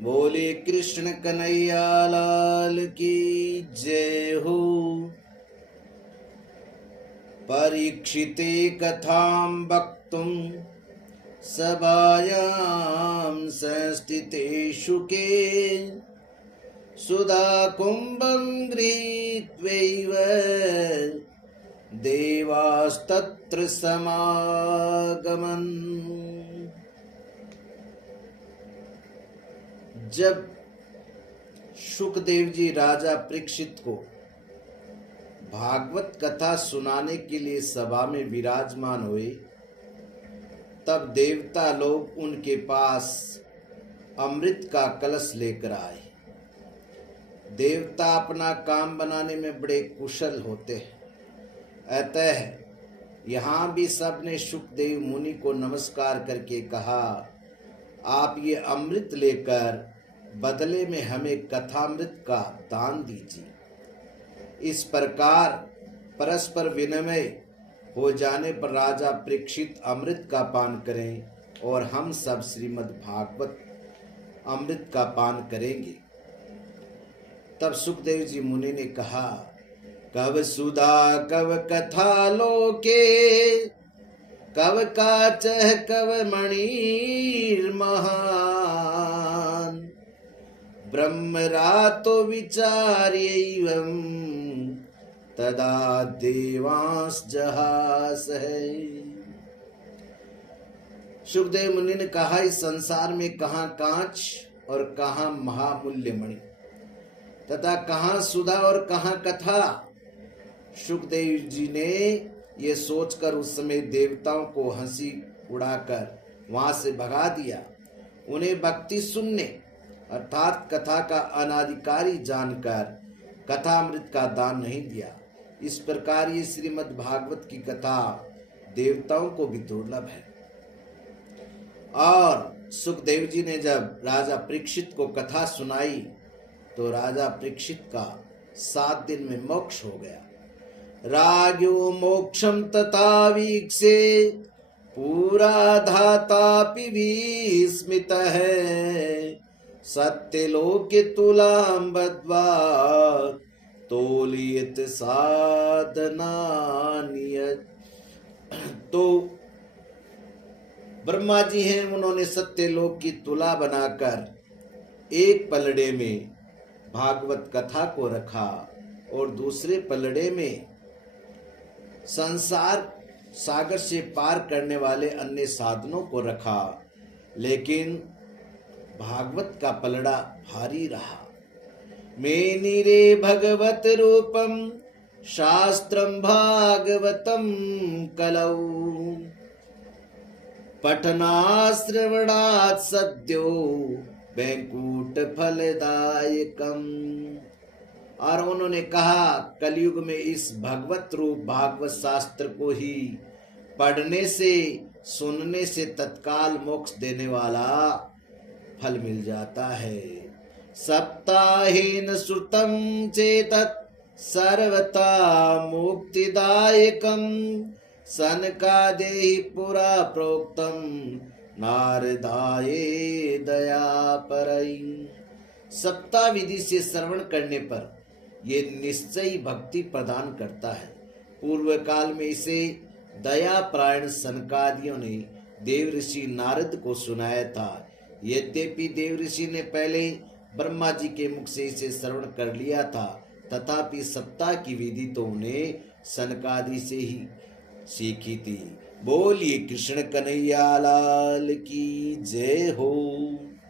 बोले कृष्ण कन्हैया लाल की जय हो। परीक्षिते कथां वक्तुं सभायां संस्थिते शुके सुधाकुम्भं गृहीत्वैव देवास्तत्र समागमन्। जब शुकदेव जी राजा परीक्षित को भागवत कथा सुनाने के लिए सभा में विराजमान हुए, तब देवता लोग उनके पास अमृत का कलश लेकर आए। देवता अपना काम बनाने में बड़े कुशल होते हैं, अतः यहाँ भी सबने शुकदेव मुनि को नमस्कार करके कहा, आप ये अमृत लेकर बदले में हमें कथामृत का दान दीजिए। इस प्रकार परस्पर विनिमय हो जाने पर राजा परीक्षित अमृत का पान करें और हम सब श्रीमद् भागवत अमृत का पान करेंगे। तब सुखदेव जी मुनि ने कहा, कव सुधा कव कथा लोके, कव काचः कव मणिर्महान्, ब्रह्मरातो विचार्यैवं तदा देवांस जहासः। सुखदेव मुनि ने कहा, इस संसार में कहाँ कांच और कहाँ महामूल्य मणि तथा कहाँ सुधा और कहाँ कथा। सुखदेव जी ने ये सोचकर उस समय देवताओं को हंसी उड़ाकर वहां से भगा दिया। उन्हें भक्ति सुनने अर्थात कथा का अनाधिकारी जानकर कथामृत का दान नहीं दिया। इस प्रकार ये श्रीमद् भागवत की कथा देवताओं को भी दुर्लभ है। और सुखदेव जी ने जब राजा परीक्षित को कथा सुनाई तो राजा परीक्षित का 7 दिन में मोक्ष हो गया। राजो मोक्षम तथा वीक्षे पूरा धातापि विस्मित है, सत्यलोके तुलां बद्ध्वा तोलयत साधना नियत। तो ब्रह्मा जी हैं, उन्होंने सत्यलोक की तुला बनाकर एक पलड़े में भागवत कथा को रखा और दूसरे पलड़े में संसार सागर से पार करने वाले अन्य साधनों को रखा, लेकिन भागवत का पलड़ा भारी रहा। मेनिरे भगवत रूपम शास्त्रम भागवतम कलौ, पठनाश्रवणात् सद्यो वैकुंठ फलदायकम। और उन्होंने कहा, कलयुग में इस भगवत रूप भागवत शास्त्र को ही पढ़ने से सुनने से तत्काल मोक्ष देने वाला फल मिल जाता है। सप्ताहेन श्रुतं चेतत् सर्वथा मुक्तिदायकं, सनकादेहि पुरा प्रोक्तं नारदाय दयापरै। सप्ताह विधि से श्रवण करने पर ये निश्चयी भक्ति प्रदान करता है। पूर्व काल में इसे दयापरायण सनकादियों ने देव ऋषि नारद को सुनाया था। यद्यपि देव ऋषि ने पहले ब्रह्मा जी के मुख से इसे श्रवण कर लिया था, तथापि सप्ताह की विधि तो उन्हें सनकादि से ही सीखी थी। बोलिए कृष्ण कन्हैया लाल की जय हो।